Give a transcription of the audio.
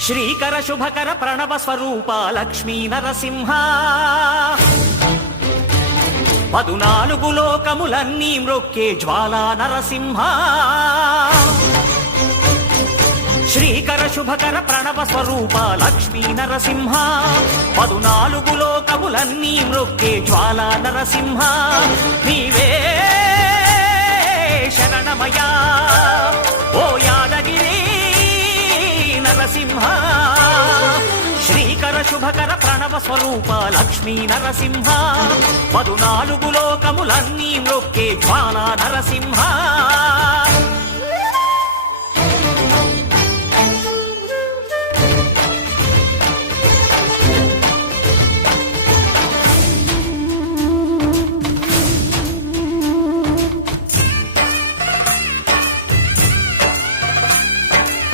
శ్రీకర శుభకర ప్రణవ స్వరూప లక్ష్మీ నరసింహ 14 లోకములన్నీ మ్రొక్కే జ్వాలా నరసింహ శ్రీకర శుభకర ప్రణవ స్వరూప లక్ష్మీ నరసింహ 14 లోకములన్నీ మ్రొక్కే జ్వాలా నరసింహ నీవే శరణమయా ఓ యాదగిరి నరసింహ శ్రీకర శుభకర ప్రణవ స్వరూప లక్ష్మీ నరసింహ 14 లోకములన్నీ మ్రొక్కే జ్వాలా నరసింహ